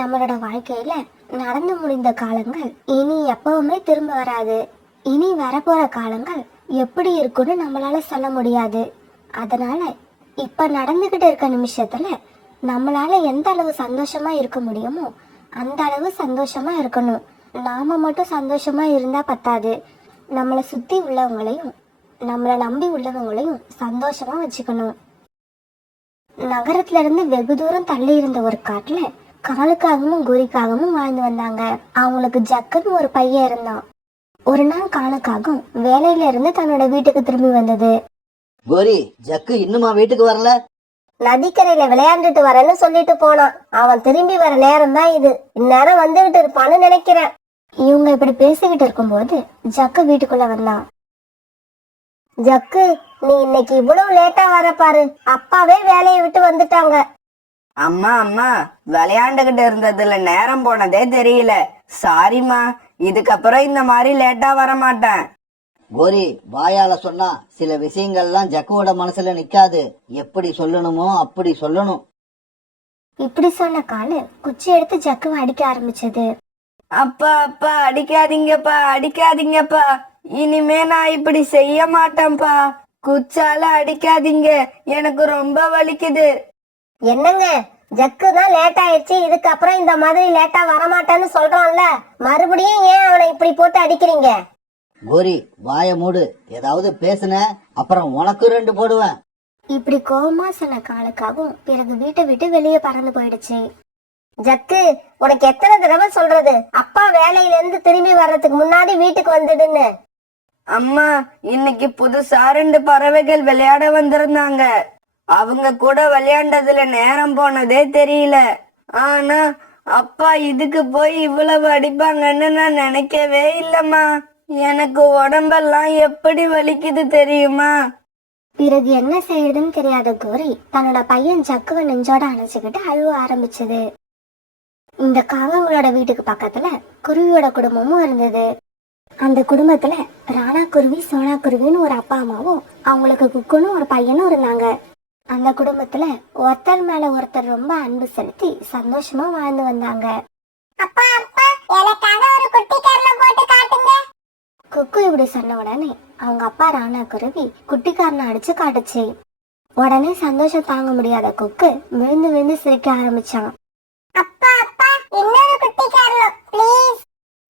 நம்மளோட வாழ்க்கையில நடந்து முடிந்த காலங்கள் இனி எப்பவுமே திரும்ப வராது. இனி வரப்போற காலங்கள் எப்படி இருக்குன்னு நம்மளால சொல்ல முடியாது. அதனால இப்ப நடந்துகிட்டு இருக்க நிமிஷத்துல நம்மளால எந்த அளவு சந்தோஷமா இருக்க முடியுமோ அந்த அளவு சந்தோஷமா இருக்கணும். நாம மட்டும் சந்தோஷமா இருந்தா பத்தாது, நம்மளை சுத்தி உள்ளவங்களையும் நம்மளை நம்பி உள்ளவங்களையும் சந்தோஷமா வச்சுக்கணும். நகரத்துல இருந்து வெகு தூரம் தள்ளி இருந்த ஒரு காட்டுல காலுக்காகவும் குறிக்காகவும் வாழ்ந்து வந்தாங்க. அவங்களுக்கு ஜக்குன்னு ஒரு பையன் இருந்தான். ஒரு நாள் காலுக்காகவும் வேலையில இருந்து தன்னோட வீட்டுக்கு திரும்பி வந்தது. கோரி, ஜக்கு இன்னுமா வீட்டுக்கு வரல? நதிக்கரையில விளையாண்டுட்டு வரேன்னு சொல்லிட்டு போனான். அவன் திரும்பி வர நேரம் தான் இது. இந்நேரம் வந்துகிட்டு இருப்பான்னு நினைக்கிறேன். இவங்க இப்படி பேசிக்கிட்டு இருக்கும்போது ஜக்கு வீட்டுக்குள்ள வந்தான். ஜக்கு, நீ இன்னைக்கு இவ்வளவு லேட்டா வர பாரு. அப்பாவே வேலையை விட்டு வந்துட்டாங்க. அம்மா அம்மா, விளையாண்டுகிட்டு இருந்ததுல நேரம் போனதே தெரியல. சாரிம்மா, இதுக்கப்புறம் இந்த மாதிரி லேட்டா வர மாட்டேன். கோரி, வாயால சொன்னா சில விஷயங்கள்லாம் ஜக்குவோட மனசுல நிக்காது. எப்படி சொல்லணுமோ அப்படி சொல்லணும். இப்படி சொன்ன காலு குச்சி எடுத்து ஜக்குவை அடிக்க ஆரம்பிச்சது. அப்பா அப்பா, அடிக்காதீங்கப்பா அடிக்காதீங்கப்பா. இனிமே நான் இப்படி செய்ய மாட்டேன்ப்பா. குச்சால அடிக்காதீங்க, எனக்கு ரொம்ப வலிக்குது. என்னங்க, ஜக்கு தான் லேட் ஆயிடுச்சு, இதுக்கப்புறம் இந்த மாதிரி லேட்டா வரமாட்டேன்னு சொல்றான்ல, மறுபடியும் ஏன் அவனை இப்படி போட்டு அடிக்கிறீங்க? கோரி, வாய மூடு. ஏதாவது பேசுன அப்புறம் உனக்கு 2 போடுவேன். இப்படி கோவமா சொன்ன காலுக்காகவும் பிறகு வீட்டை விட்டு வெளியே பறந்து போயிடுச்சு. ஜக்கு, உனக்கு எத்தனை தடவை சொல்றது, அப்பா வேலையில இருந்து திரும்பி வர்றதுக்கு முன்னாடி வீட்டுக்கு வந்துடுன்னு? அம்மா, இன்னைக்கு புதுசா 2 பறவைகள் விளையாட வந்திருந்தாங்க. அவங்க கூட விளையாண்டதுல நேரம் போனதே தெரியல. ஆனா அப்பா இதுக்கு போய் இவ்வளவு அடிப்பாங்கன்னு நான் நினைக்கவே இல்லம்மா. எனக்கு உடம்பெல்லாம் எப்படி வலிக்குது தெரியுமா? பிறகு என்ன செய்யுதுன்னு தெரியாத கோரி தன்னோட பையன் ஜக்குவை நெஞ்சோட அணைச்சுக்கிட்டு அழுவ ஆரம்பிச்சது. இந்த காகங்களோட வீட்டுக்கு பக்கத்துல குருவியோட குடும்பமும் இருந்தது. அந்த குடும்பத்துல ராணா குருவி, சோனா குருவின்னு ஒரு அப்பா அம்மாவும் அவங்களுக்கு குக்குன்னு ஒரு பையனும் இருந்தாங்க. அந்த குடும்பத்துல ஒருத்தர் மேல ஒருத்தர் ரொம்ப அன்பு செலுத்தி சந்தோஷமா வாழ்ந்து வந்தாங்க. அப்பா அப்பா, எனக்காக ஒரு குட்டி கரணை போட்டு காட்டுங்க. குக்கு இப்படி சொன்ன உடனே அவங்க அப்பா ராணா குருவி குட்டிக்காரனை அடிச்சு காட்டுச்சு. உடனே சந்தோஷம் தாங்க முடியாத குக்கு விழுந்து விழுந்து சிரிக்க ஆரம்பிச்சான். அப்பா அப்பா, இன்னொரு குட்டிக்காரன் ப்ளீஸ்.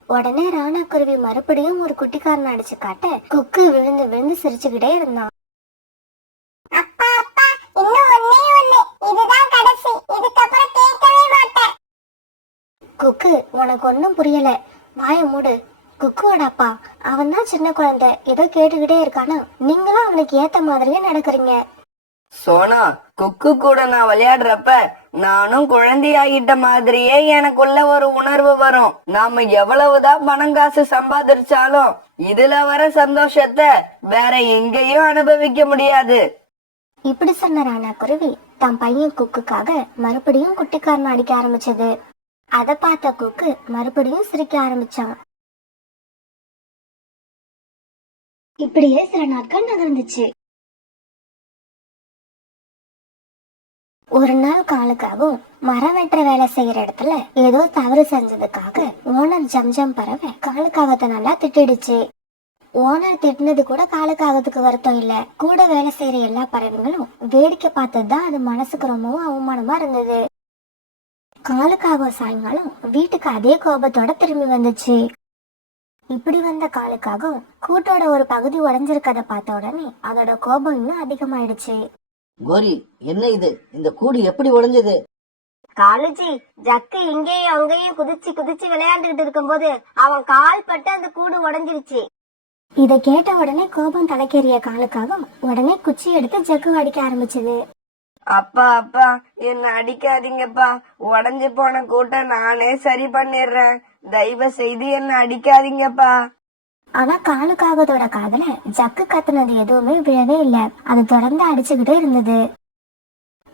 உடனே ராணா குருவி மறுபடியும் ஒரு குட்டிக்காரனை அடிச்சு காட்ட குக்கு விழுந்து விழுந்து சிரிச்சுக்கிட்டே இருந்தான். அப்பா அப்பா, இன்னும் ஒண்ணே ஒண்ணு, இதுதான் கடைசி, இதுக்கப்புறம் கேட்கவே மாட்டேன். குக்கு, உனக்கு ஒன்னும் புரியல, வாய மூடு. குக்குவோட அப்பா, அவன் தான் சின்ன குழந்தை, ஏதோ கேட்டுக்கிட்டே இருக்கானா, நீங்களும் அவனுக்கு ஏத்த மாதிரியே நடக்கிறீங்க. சோனா, குக்கு கூட நான் விளையாடுறப்ப நானும் குழந்தையாகிட்ட மாதிரியே எனக்குள்ள ஒரு உணர்வு வரும். நாம எவ்வளவுதான் பணம் காசு சம்பாதிச்சாலும் இதுல வர சந்தோஷத்தை வேற எங்கேயும் அனுபவிக்க முடியாது. இப்படி சொன்ன ராணா குருவி தன் பையன் குக்குக்காக மறுபடியும் குட்டிக்காரனை அடிக்க ஆரம்பிச்சது. அதை பார்த்த குக்கு மறுபடியும் சிரிக்க ஆரம்பிச்சான். இப்படியே சில நாட்கள் நகர்ந்துச்சு. ஒரு நாள் காலுக்காகவும் மரம் வெட்டுற வேலை செய்யற இடத்துல ஏதோ தவறு செஞ்சதுக்காக ஓனர் ஜம்ஜம் பறவை காலுக்காகத்தை நல்லா திட்டிடுச்சு. ஓனர் திட்டினது கூட காலுக்காகத்துக்கு வருத்தம் இல்ல. கூட வேலை செய்யற எல்லா பறவைகளும் வேடிக்கை பார்த்ததுதான் அது மனசுக்கு ரொம்பவும் அவமானமா இருந்தது. காலுக்காக சாயங்காலம் வீட்டுக்கு அதே கோபத்தோட திரும்பி வந்துச்சு. இப்படி வந்த காலுக்காகவும் கூட்டோட ஒரு பகுதி உடைஞ்சிருக்கத பார்த்த உடனே அதோட கோபம் இன்னும் அதிகமாயிடுச்சு. கோரி, என்ன இது? இந்த கூடு எப்படி உடைஞ்சது? காலுஜி, ஜக்கு இங்கேயும் அங்கேயும் குதிச்சு குதிச்சு விளையாண்டுகிட்டு இருக்கும் போது அவன் கால் பட்டு அந்த கூடு உடைஞ்சிருச்சு. இத கேட்ட உடனே கோபம் தலைக்கேறிய காலுக்காகவும் உடனே குச்சி எடுத்து ஜக்கு அடிக்க ஆரம்பிச்சது. அப்பா அப்பா, என்ன அடிக்காதீங்கப்பா. உடஞ்சு போன கூட்ட நானே சரி பண்ணிடுறேன். தயவு செய்து என்ன அடிக்காதீங்கப்பா. ஆனா காலுக்காகத்தோட காதுல ஜக்கு கத்துனது எதுவுமே விழவே இல்ல. அது தொடர்ந்து அடிச்சுக்கிட்டே இருந்தது.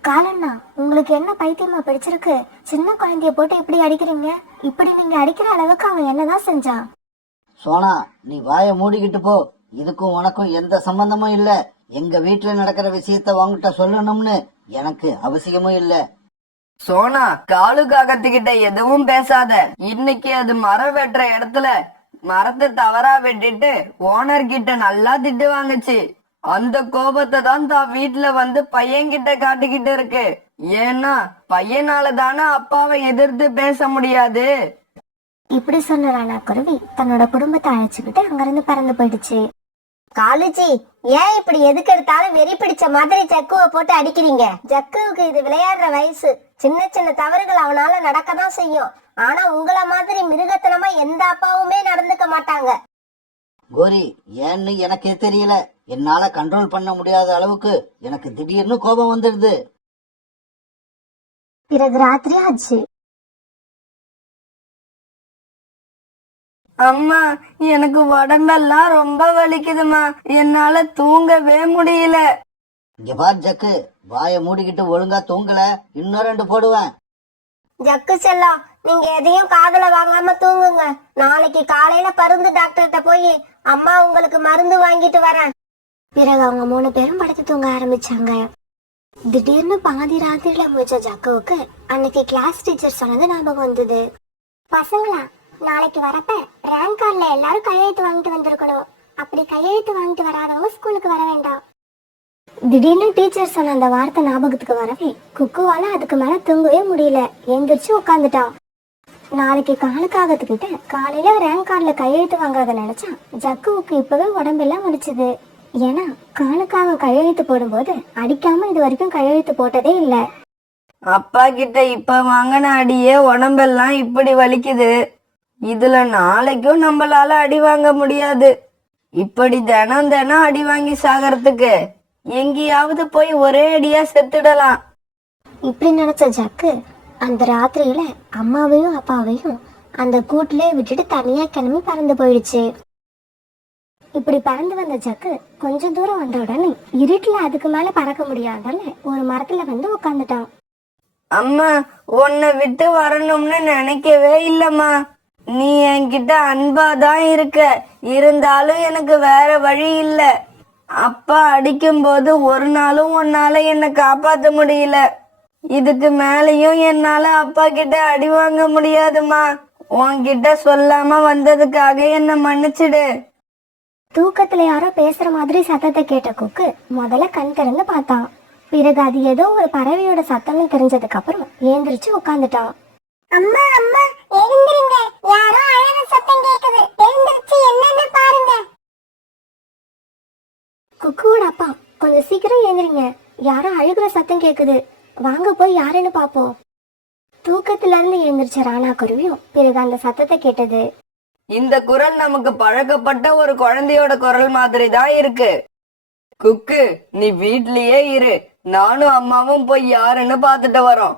காலண்ணா, உங்களுக்கு என்ன பைத்தியமா பிடிச்சிருக்கு? சின்ன குழந்தைய போட்டு இப்படி அடிக்கிறீங்க? இப்படி நீங்க அடிக்கிற அளவுக்கு அவன் என்னதான் செஞ்சான்? சோனா, நீ வாய மூடிக்கிட்டு போ. இதுக்கும் உனக்கும் எந்த சம்பந்தமும் இல்ல. எங்க வீட்டுல நடக்கிற விஷயத்த உன்கிட்ட சொல்லணும்னு எனக்கு அவசியமும் இல்ல. சோனா, காலுக்காகத்துக்கிட்ட எதுவும் பேசாத. இன்னைக்கு அது மரம் வெட்டுற இடத்துல மரத்தை தவறா வெட்டிட்டு ஓனர் கிட்ட நல்லா திட்டு வாங்குச்சு. அந்த கோபத்தை தான் வீட்டுல வந்து பையன்கிட்ட காட்டிக்கிட்டு இருக்கு. ஏன்னா பையனால தானே அப்பாவை எதிர்த்து பேச முடியாது. இப்படி சொன்ன ராணாக்குருவி தன்னோட குடும்பத்தை அழைச்சுக்கிட்டு அங்கிருந்து பறந்து போயிடுச்சு. காலுஜி, ஏன் இப்படி எதுக்கு எடுத்தாலும் வெறி பிடிச்ச மாதிரி ஜக்குவை போட்டு அடிக்கிறீங்க? ஜக்குவுக்கு இது விளையாடுற வயசு. சின்ன சின்ன தவறுகள் அவனால நடக்கதான் செய்யும். ஆனா உங்கள மாதிரி மிருகத்தனமா எந்த அப்பாவுமே நடந்துக்க மாட்டாங்க. கோரி, ஏன்னு எனக்கே தெரியல. என்னால கண்ட்ரோல் பண்ண முடியாத அளவுக்கு எனக்கு திடீர்னு கோபம் வந்துடுது. பிறகு ராத்திரி ஆச்சு. அம்மா, எனக்கு உடம்பெல்லாம் ரொம்ப வலிக்குதுமா. என்னால தூங்கவே முடியல. இங்க பார் ஜக்கு, வாயை மூடிக்கிட்டு ஒழுங்கா தூங்கல, இன்னும் 2 போடுவேன். ஜக்கு செல்லம், நீங்க எதையும் காதுல வாங்காம தூங்குங்க. நாளைக்கு காலையில பருந்து டாக்டர்கிட்ட போய் அம்மா உங்களுக்கு மருந்து வாங்கிட்டு வரேன். பிறகு அவங்க 3 பேரும் படுத்து தூங்க ஆரம்பிச்சாங்க. திடீர்னு பாதி ராத்திரியில முடிச்ச ஜக்குவுக்கு அன்னைக்கு கிளாஸ் டீச்சர் சொன்னது ஞாபகம் வந்தது. பசங்களா, நாளைக்கு வரப்ப ரேங்க் கார்டுல எல்லாரும் கையெழுத்து வாங்கிட்டு வந்திருக்கணும். அப்படி கையெழுத்து வாங்கிட்டு வராதவங்க ஸ்கூலுக்கு வர வேண்டாம். திடீர்னு டீச்சர் சொன்ன அந்த வார்த்தை ஞாபகத்துக்கு வரவே குக்குவால அதுக்கு மேல தூங்கவே முடியல. எந்திரிச்சு உட்காந்துட்டான். நாளைக்கு காலுக்காகத்துக்கிட்ட காலையில ரேங்க் கார்டுல கையெழுத்து வாங்காத நினைச்சா ஜக்குவுக்கு இப்பவே உடம்பெல்லாம் முடிச்சுது. ஏன்னா காலுக்காக கையெழுத்து போடும்போது அடிக்காம இது வரைக்கும் கையெழுத்து போட்டதே இல்ல. அப்பா கிட்ட இப்ப வாங்கின அடியே உடம்பெல்லாம் இப்படி வலிக்குது. இதுல நாளைக்கும் நம்மளால அடி வாங்க முடியாது. இப்படி தினம் தினம் அடி வாங்கி சாகறதுக்கு எங்கேயாவது போய் ஒரே அடியா செத்துடலாம். இப்படி நினைச்ச ஜக்கு அந்த ராத்திரியில அம்மாவையும் அப்பாவையும் அந்த கூட்டிலே விட்டுட்டு தனியா கிளம்பி பறந்து போயிடுச்சு. இப்படி பறந்து வந்த ஜக்கு கொஞ்சம் தூரம் வந்த உடனே இருட்டுல அதுக்கு மேல பறக்க முடியாதால ஒரு மரத்துல வந்து உட்காந்துட்டான். அம்மா, உன்னை விட்டு வரணும்னு நினைக்கவே இல்லம்மா. நீ என்கிட்ட அன்பாதான் இருக்க. இருந்தாலும் எனக்கு வேற வழி இல்ல. அப்பா அடிக்கும் போது ஒரு நாளும் உன்னால என்னை காப்பாத்த முடியல. இதுக்கு மேலயும் என்னால அப்பா கிட்ட அடி வாங்க முடியாதுமா. உன்கிட்ட சொல்லாம வந்ததுக்காக என்ன மன்னிச்சிடு. தூக்கத்துல யாரோ பேசுற மாதிரி சத்தத்தை கேட்ட குக்கு முதல்ல கண் திறந்து பார்த்தான். பிறகு அது ஏதோ ஒரு பறவையோட சத்தம்னு தெரிஞ்சதுக்கு அப்புறம் ஏந்திரிச்சு உட்காந்துட்டான். அம்மா அம்மா, எழுந்திருங்க, யாரோ அழற சத்தம் கேக்குது, எழுந்திருச்சு என்னன்னு பாருங்க. குக்குவோட அப்பா, கொஞ்சம் சீக்கிரம் எழுந்திருங்க, யாரோ அழுகுற சத்தம் கேக்குது, வாங்க போய் யாருன்னு பாப்போம். தூக்கத்துல இருந்து எழுந்திரிச்ச ராணா குருவியும் பிறகு அந்த சத்தத்தை கேட்டது. இந்த குரல் நமக்கு பழக்கப்பட்ட ஒரு குழந்தையோட குரல் மாதிரி தான் இருக்கு. குக்கு, நீ வீட்லயே இரு, நானும் அம்மாவும் போய் யாருன்னு பாத்துட்டு வரோம்.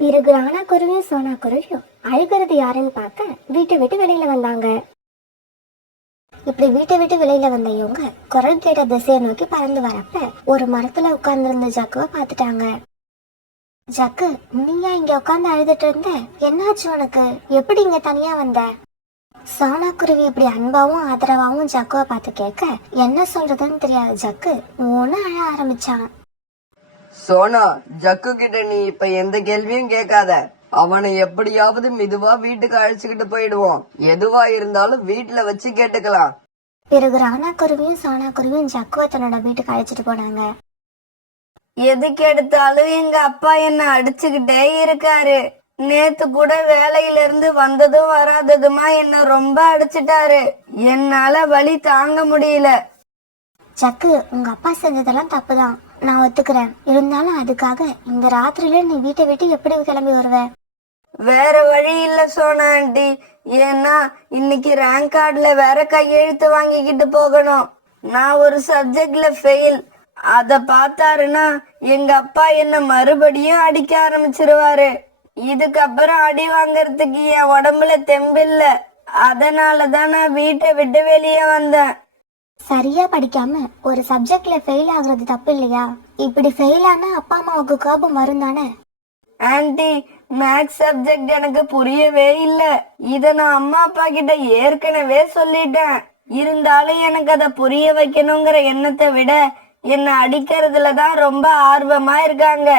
பிறகு ராணா குருவியும் சோனா குருவியும் அழுகிறது யாருன்னு பார்க்க வீட்டை விட்டு வெளியில வந்தாங்க. இப்படி வீட்டை விட்டு வெளியில வந்த இவங்க குரல் கேட்ட திசையை நோக்கி பறந்து வரப்ப ஒரு மரத்துல உட்கார்ந்து இருந்த ஜக்குவை பார்த்துட்டாங்க. ஜக்கு, நீயா இங்க உட்கார்ந்து அழுதுட்டு இருந்த? என்னாச்சு உனக்கு? எப்படி இங்க தனியா வந்த? சோனா குருவி இப்படி அன்பாவும் ஆதரவாவும் ஜக்குவை பார்த்து கேட்க என்ன சொல்றதுன்னு தெரியாத ஜக்கு ஒன்னு அழ ஆரம்பிச்சான். சோனா, ஜக்கு கிட்ட நீ இப்ப எந்த கேள்வியும் கேட்காத. அவனை எப்படியாவது மெதுவா வீட்டுக்கு அழைச்சுக்கிட்டு போயிடுவோம். எதுவா இருந்தாலும் வீட்டுல வச்சு கேட்டுக்கலாம். பிறகு ராணா குருவியும் சோனா குருவியும் ஜக்குவை தன்னோட வீட்டுக்கு அழைச்சிட்டு போனாங்க. எதுக்கு எடுத்தாலும் எங்க அப்பா என்ன அடிச்சுக்கிட்டே இருக்காரு. நேத்து கூட வேலையில இருந்து வந்ததும் வராததுமா என்ன ரொம்ப அடிச்சிட்டாரு. என்னால வலி தாங்க முடியல. ஜக்கு, உங்க அப்பா செஞ்சதெல்லாம் தப்புதான், நான் ஒத்துக்கிறேன். இருந்தாலும் அதுக்காக இந்த ராத்திரியில நீ வீட்டை விட்டு எப்படி கிளம்பி வருவ? வேற வழி இல்ல சோனா ஆண்டி. ஏன்னா இன்னைக்கு ரேங்க் கார்டுல வேற கையெழுத்து வாங்கிக்கிட்டு போகணும். நான் ஒரு சப்ஜெக்ட்ல ஃபெயில். அத பார்த்தாருன்னா எங்க அப்பா என்ன மறுபடியும் அடிக்க ஆரம்பிச்சிருவாரு. இதுக்கப்புறம் அடி வாங்கறதுக்கு என் உடம்புல தெம்பில்ல. அதனாலதான் நான் வீட்டை விட்டு வெளியே வந்தேன். சரியா படிக்காம ஒரு சப்ஜெக்ட்ல ஃபெயில் ஆகுறது தப்பு இல்லையா? இப்படி ஃபெயில் ஆனா அப்பா அம்மாவுக்கு கோபம் வரும் தானே? ஆன்டி, மேக்ஸ் சப்ஜெக்ட் எனக்கு புரியவே இல்ல. இத நான் அம்மா அப்பா கிட்ட ஏற்கனவே சொல்லிட்டேன். இருந்தாலும் எனக்கு அத புரிய வைக்கணுங்கிற எண்ணத்தை விட என்ன அடிக்கிறதுல தான் ரொம்ப ஆர்வமா இருக்காங்க.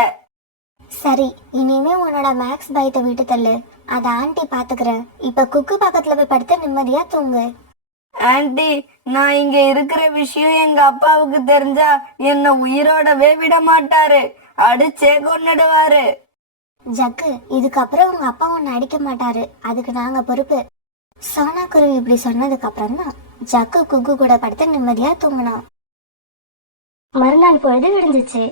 சரி, இனிமே உன்னோட மேக்ஸ் பயத்தை விட்டு தள்ளு. அத ஆண்டி பாத்துக்கிறேன். இப்ப குக்கு பக்கத்துல போய் படுத்து நிம்மதியா தூங்கு. ஆன்ட்டி, நான் இங்க இருக்கிற விஷயம் எங்க அப்பாவுக்கு தெரிஞ்சா என்ன உயிரோடவே விட மாட்டாரு, அடிச்சே கொன்னுடுவாரு. ஜக்கு, இதுக்கப்புறம் உங்க அப்பா உன்னை அடிக்க மாட்டாரு, அதுக்கு நாங்க பொறுப்பு. சோனா குருவி இப்படி சொன்னதுக்கு அப்புறம் தான் ஜக்கு குக்கு கூட படுத்து நிம்மதியா தூங்கினான். மறுநாள் பொழுது விடிஞ்சிச்சு.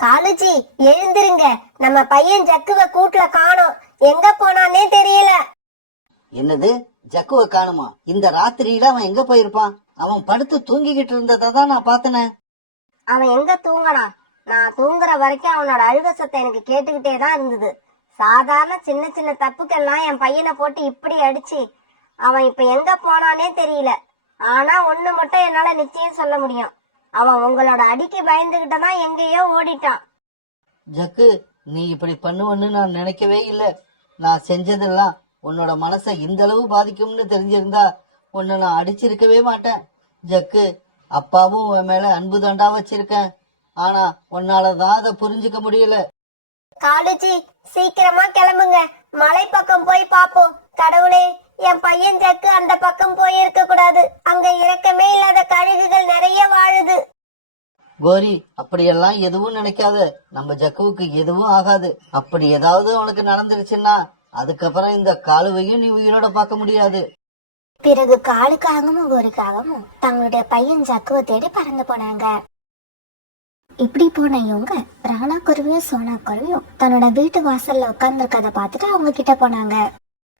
காலுஜி, எழுந்திருங்க. நம்ம பையன் ஜக்குவ கூட்டுல காணோம். எங்க போனானே தெரியல. என்னது, ஜக்குவை காணுமா? இந்த ராத்திரியில அவன் எங்க போயிருப்பான்? அவன் படுத்து தூங்கிக்கிட்டு இருந்ததை தான் நான் பார்த்தனே. அவன் எங்க தூங்கனா? நான் தூங்குற வரைக்கும் அவனோட அழுக சத்தம் எனக்கு கேட்டுக்கிட்டே தான் இருந்தது. சாதாரண சின்ன சின்ன தப்புக்கெல்லாம் என் பையனை போட்டு இப்படி அடிச்சு அவன் இப்ப எங்க போனானே தெரியல. ஆனா ஒண்ணு மட்டும் என்னால நிச்சயம் சொல்ல முடியும், அவன் உங்களோட அடிக்கு பயந்துகிட்டு தான் எங்கேயோ ஓடிட்டான். ஜக்கு, நீ இப்படி பண்ணுவன்னு நான் நினைக்கவே இல்லை. நான் செஞ்சதெல்லாம் உன்னோட மனசை இந்த அளவு பாதிக்கும்னு தெரிஞ்சிருந்தா உன்னை நான் அடிச்சிருக்கவே மாட்டேன். ஜக்கு, அப்பாவும் உன் மேல அன்பு தாண்டா வச்சிருக்கேன். ஆனா உன்னாலதான் அதை புரிஞ்சுக்க முடியல. காலுஜி, சீக்கிரமா கிளம்புங்க. மலை பக்கம் போய் பாப்போம். கடவுளே, என் பையன் ஜக்கு அந்த பக்கம் போயிருக்க கூடாது. அங்க இரக்கமே இல்லாத கழுகுகள் நிறைய வாழுது. கோரி, அப்படியெல்லாம் எதுவும் நினைக்காத. நம்ம ஜக்குவுக்கு எதுவும் ஆகாது. அப்படி ஏதாவது உனக்கு நடந்துருச்சுன்னா அதுக்கப்புறம் இந்த காலுவையும் நீ உயிரோட பார்க்க முடியாது. பிறகு காலுக்காகவும் கோரிக்காகவும் தங்களுடைய பையன் ஜக்குவை தேடி பறந்து போனாங்க. இப்படி போன இவங்க ராணா குருவியும் சோனா குருவியும் தன்னோட வீட்டு வாசல்ல உட்கார்ந்துருக்கத பார்த்துட்டு அவங்க கிட்ட போனாங்க.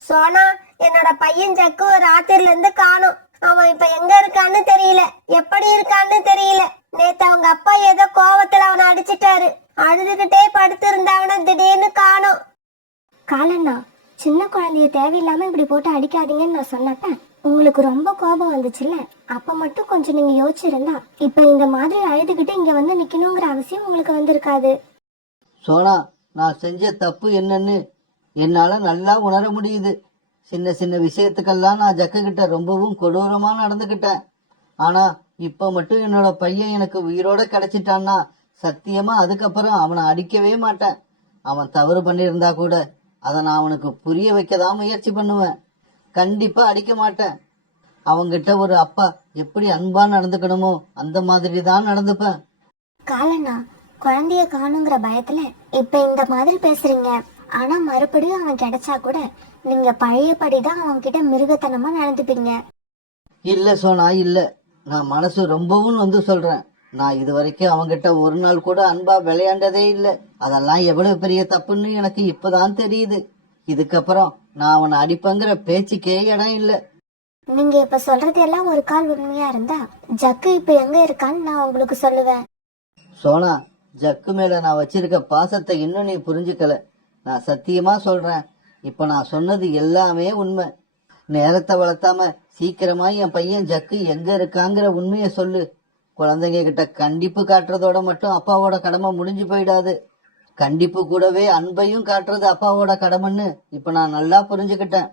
சோனா, என்னோட பையன் ஜக்கு ராத்திரில இருந்து காணும். அவன் இப்ப எங்க இருக்கான்னு தெரியல, எப்படி இருக்கான்னு தெரியல. நேத்து அவங்க அப்பா ஏதோ கோவத்துல அவனை அடிச்சிட்டாரு. அழுதுகிட்டே படுத்து இருந்தவன திடீர்னு காணும். காலண்ணா, சின்ன குழந்தைய தேவையில்லாம இப்படி போட்டு அடிக்காதீங்கன்னு நான் சொன்னப்ப உங்களுக்கு ரொம்ப கோபம் வந்துச்சுல்ல, அப்ப மட்டும் கொஞ்சம் நீங்க யோசிச்சிருந்தா இப்ப இந்த மாதிரி அழுதுகிட்டு இங்க வந்து நிக்கணுங்கிற அவசியம் உங்களுக்கு வந்திருக்காது. சோனா, நான் செஞ்ச தப்பு என்னன்னு என்னால நல்லா உணர முடியுது. சின்ன சின்ன விஷயத்துக்கெல்லாம் நான் ஜக்கு கிட்ட ரொம்பவும் கொடூரமா நடந்துகிட்டேன். ஆனா இப்ப மட்டும் என்னோட பையன் எனக்கு உயிரோட கிடைச்சிட்டான்னா சத்தியமா அதுக்கப்புறம் அவனை அடிக்கவே மாட்டேன். அவன் தவறு பண்ணியிருந்தா கூட அதை நான் அவனுக்கு புரிய வைக்கதான் முயற்சி பண்ணுவேன். கண்டிப்பா அடிக்க மாட்டேன். அவங்கிட்ட ஒரு அப்பா எப்படி அன்பா நடந்துக்கணுமோ அந்த மாதிரி தான் நடந்துப்பேன். காலண்ணா, குழந்தைய காணுங்கிற பயத்துல இப்ப இந்த மாதிரி பேசுறீங்க. ஆனா மறுபடியும் அவன் கிடைச்சா கூட நீங்க பழையபடிதான் அவன் கிட்ட மிருகத்தனமா நடந்துப்பீங்க. இல்ல சோனா, இல்ல. நான் மனசு ரொம்பவும் வந்து சொல்றேன். நான் இது வரைக்கும் அவங்கிட்ட ஒரு நாள் கூட அன்பா விளையாண்டதே இல்லை. அதெல்லாம் எவ்வளவு பெரிய தப்புன்னு எனக்கு இப்பதான் தெரியுது. இதுக்கப்புறம் நான் அவனை அடிப்பங்கிற பேச்சுக்கே இடம் இல்லை. நீங்க இப்ப சொல்றது எல்லாம் ஒரு கால் உண்மையா இருந்தா ஜக்கு இப்ப எங்க இருக்கான்னு நான் உங்களுக்கு சொல்லுவேன். சோனா, ஜக்கு மேல நான் வச்சிருக்க பாசத்தை இன்னும் நீ புரிஞ்சுக்கல. நான் சத்தியமா சொல்றேன், இப்ப நான் சொன்னது எல்லாமே உண்மை. நேரத்தை வளர்த்தாம சீக்கிரமா என் பையன் ஜக்கு எங்க இருக்காங்கிற உண்மையை சொல்லு. குழந்தைங்க கிட்ட கண்டிப்பு காட்டுறதோட மட்டும் அப்பாவோட கடமை முடிஞ்சு போயிடாது. கண்டிப்பு கூடவே அன்பையும் காட்டுறது அப்பாவோட கடமைன்னு இப்ப நான் நல்லா புரிஞ்சுக்கிட்டேன்.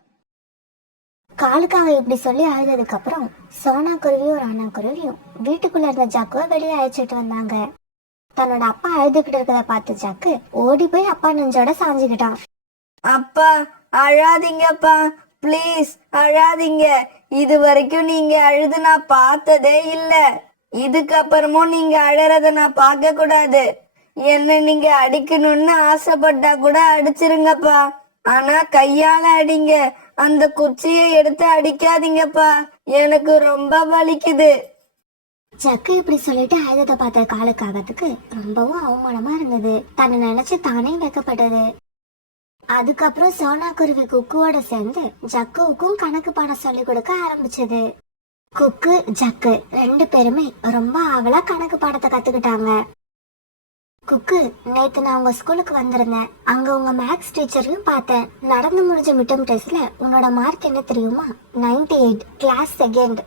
காலுக்காக இப்படி சொல்லி அழுததுக்கு அப்புறம் சோனா குருவியும் ராணா குருவியும் வீட்டுக்குள்ள இருந்த ஜக்குவை வெளியே அழைச்சிட்டு வந்தாங்க. தன்னோட அப்பா அழுதுகிட்டு இருக்கத பார்த்து ஜக்கு ஓடி போய் அப்பா நெஞ்சோட சாஞ்சுக்கிட்டான். அப்பா, அழாதீங்கப்பா, ப்ளீஸ் அழாதீங்க. இது வரைக்கும் நீங்க அழுது நான் பார்த்ததே இல்ல. இதுக்கப்புறமும் நீங்க அழறத நான் பார்க்க கூடாது. என்ன நீங்க அடிக்கணும்னு ஆசைப்பட்டா கூட அடிச்சிருங்கப்பா. ஆனா கையால அடிங்க, அந்த குச்சியை எடுத்து அடிக்காதீங்கப்பா, எனக்கு ரொம்ப வலிக்குது. ஜக்கு இப்படி சொல்லிட்டு அழுததை பார்த்த காலுக்காகத்துக்கு ரொம்பவும் அவமானமா இருந்தது. தன்னை நினைச்சு தானே வெக்கப்பட்டது. அதுக்கப்புறம் சோனா குருவி குக்குவோட சேர்ந்து ஜக்குவுக்கும் கணக்கு பாடம் சொல்லி கொடுக்க ஆரம்பிச்சது. குக்கு ஜக்கு ரெண்டு பேருமே ரொம்ப ஆவலா கணக்கு பாடத்தை கத்துக்கிட்டாங்க. குக்கு, நேத்து நான் உங்க ஸ்கூலுக்கு வந்திருந்தேன். அங்க உங்க மேக்ஸ் டீச்சரையும் பார்த்தேன். நடந்து முடிஞ்ச மிட்டம் டெஸ்ட்ல உன்னோட மார்க் என்ன தெரியுமா? 98, கிளாஸ் செகண்ட்.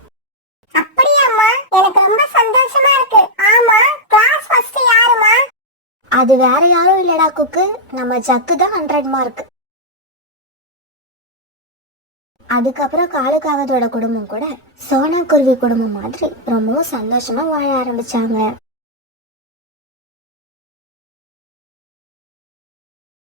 அப்படியாம்மா, எனக்கு ரொம்ப சந்தோஷமா இருக்கு. ஆமா, கிளாஸ் ஃபர்ஸ்ட் யாருமா? அது வேற யாரும் இல்லடா குக்கு, நம்ம ஜக்கு தான் 100 மார்க். அதுக்கப்புறம் காலுக்காகத்தோட குடும்பம் கூட சோனா குருவி குடும்பம் மாதிரி ரொம்பவும் சந்தோஷமா வாழ ஆரம்பிச்சாங்க.